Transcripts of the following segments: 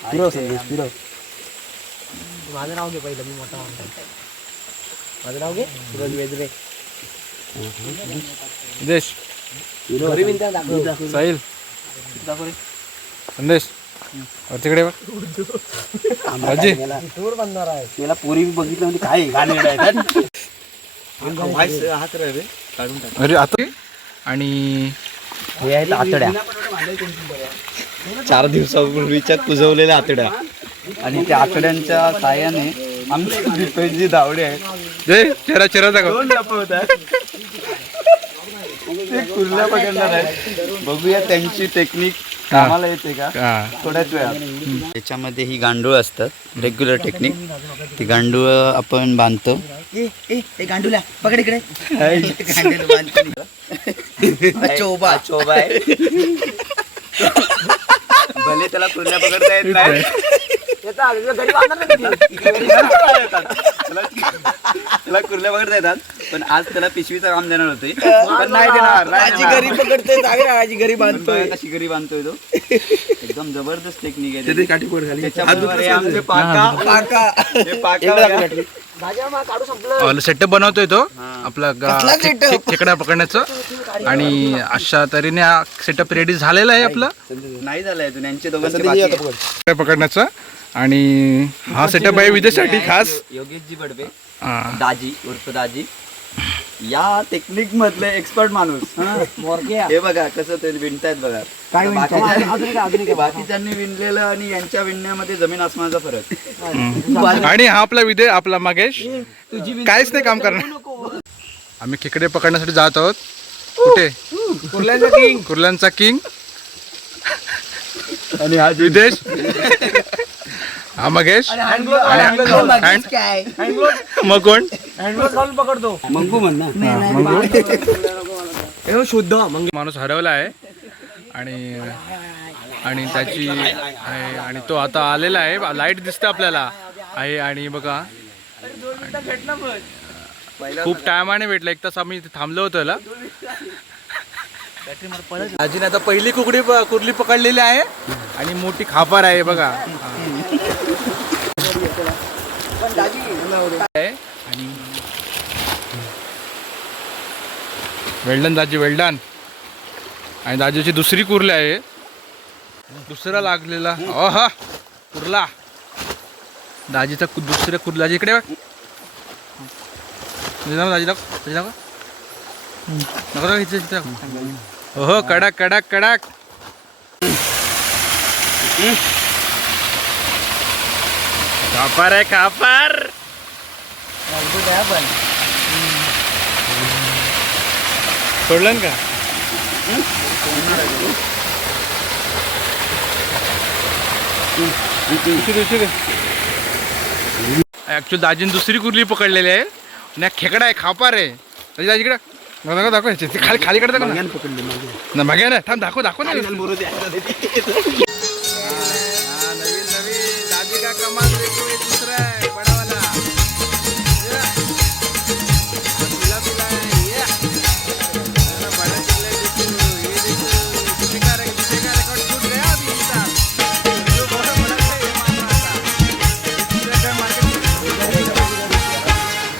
फिरव संदेश फिरव माझं नाव घे पहिलं मी मोठा माणूस माझं नाव घे सूरज वेदरे देश फिरव घरी बिनता दाखव साहिल संदेश तिकडे बघ टूर बनणार आहे त्याला पोरी बघितलं म्हणजे काय गाणे अरे आता आणि हे आहेत आतड्या चार दिवसापूर्वीच्या कुजवलेल्या आतड्या. आणि त्या आतड्यांच्या साह्याने आमची जी धावडे आहेत. जय चेहरा चेहरा ते कुर्ल्या पकडणार आहेत. बघूया त्यांची टेक्निक कामाला येते का? हा. थोड्याच वेळात. त्याच्यामध्ये ही गांडूळ असतात. रेग्युलर टेक्निक ती गांडूळ आपण बांधतो. ए ए ए गांडूला पकड इकडे. चोबा. चोबा आहे. भले त्याला कुर्ल्या पकडता येत नाही. घरी त्याला त्याला कुर्ल्या पकडता येतात. पण आज त्याला पिशवीचं काम देणार होते. पण नाही देणार नाही देणार. घरी पकडतोय घरी बांधतोय. बघा कशी घरी बांधतोय तो. एकदम जबरदस्त टेक्निक आहे त्याच्याबरोबर हे आमचे पाका. हे. पाका बघा. सेटअप बनवतोय तो. आपला खेकडा पकडण्याचं. आणि अशा तऱ्हेने हा सेटअप रेडी झालेला आहे आपला. नाही झालंय अजून यांचे पकडण्याचा. आणि हा सेटअप आहे विदेशासाठी खास. योगेशजी बडबे हा. दाजी उर्फ दाजी. या टेक्निक मधले एक्सपर्ट माणूस. हा. मोरक्या. हे बघा कसं ते विणतायत बघा. काय? बाकीच्यांनी विणलेलं आणि यांच्या विणण्यामध्ये जमीन आसमानाचा फरक. आणि हा आपला विदे आपला मगेश. काहीच नाही काम करणार. आम्ही खेकडे पकडण्यासाठी जात आहोत. कुठे? कुर्ल्यांचा किंग. कुर्ल्यांचा किंग. आणि हा विदेश. हा मगेश. मग कोण? पकडतो. मंगू म्हण ना. हे शुद्ध. मग माणूस हरवला आहे. आणि आणि त्याची आहे आणि तो आता आलेला आहे. लाइट दिसते आपल्याला. आहे आणि बघा. खूप टायमाने भेटला. एक तास आम्ही इथे थांबलो होतो याला. अजून आता पहिली कुकडी कुरली कुर्ली पकडलेली आहे. आणि मोठी खापर आहे बघा. आणि वेल्डन दाजी वेल्डन. आणि दाजीची दुसरी कुर्ली आहे. दुसरा लागलेला. हा कुर्ला. दाजीचा दुसऱ्या कुर्ला. दाजी इकडे दाजी दाख नको. हो हो कडक कडक कडक. कापार आहे कापार. सोडलं ना का? ऍक्च्युअली दाजीने दुसरी कुर्ली पकडलेली आहे. नाही खेकडा आहे खापार आहे. दाजी दाजी इकडं. दाखव खाली खाली कडे दाखव ना पकडले मागे. ना थांब दाखव दाखव ना. नवीन नवीन. दादी का कमाल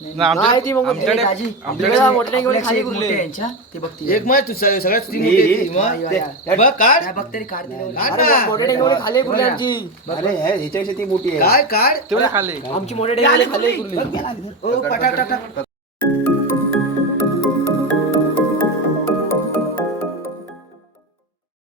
नाही ती मग आमच्याकडे- दाजी. आमच्याकडे- मोठ्या मोठ्या खाली कुर्ले ते बघते. एक माहिती तू सगळ्यात सगळ्यात ती ही- मोठी ही- आहे ती मग. या, या. बघ काढ. काय बघ तरी काढ दिले काढ अरे ना. मोठ्या टेंगोळे खाली कुर्ल्यांची अरे हे- ह्याच्यापेक्षा ती मोठी आहे. काय काढ. तेवढ्या खाली आमची मोठ्या टेंगोळे खाली कुर्ली ओ, पटाक, टाक, टाक.